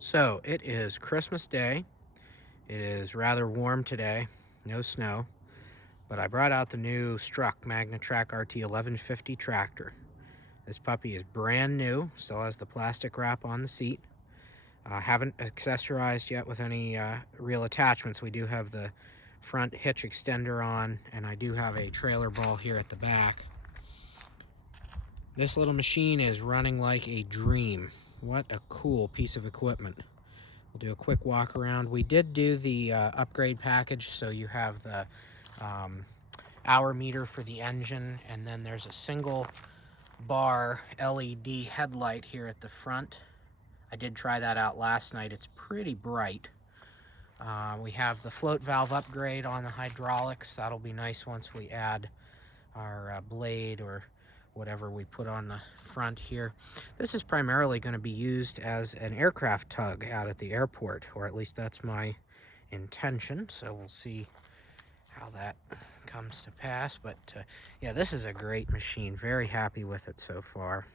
So it is Christmas Day. It is rather warm today, no snow, but I brought out the new Struck Magnatrac RT-1150 tractor. This puppy is brand new, still has the plastic wrap on the seat. Haven't accessorized yet with any real attachments. We do have the front hitch extender on, and I do have a trailer ball here at the back. This little machine is running like a dream. What a cool piece of equipment. We'll do a quick walk around. We did do the upgrade package, so you have the hour meter for the engine, and then there's a single bar LED headlight here at the front. I did try that out last night. It's pretty bright. We have the float valve upgrade on the hydraulics. That'll be nice once we add our blade or whatever we put on the front here. This is primarily going to be used as an aircraft tug out at the airport, or at least that's my intention. So we'll see how that comes to pass. But yeah, this is a great machine. Very happy with it so far.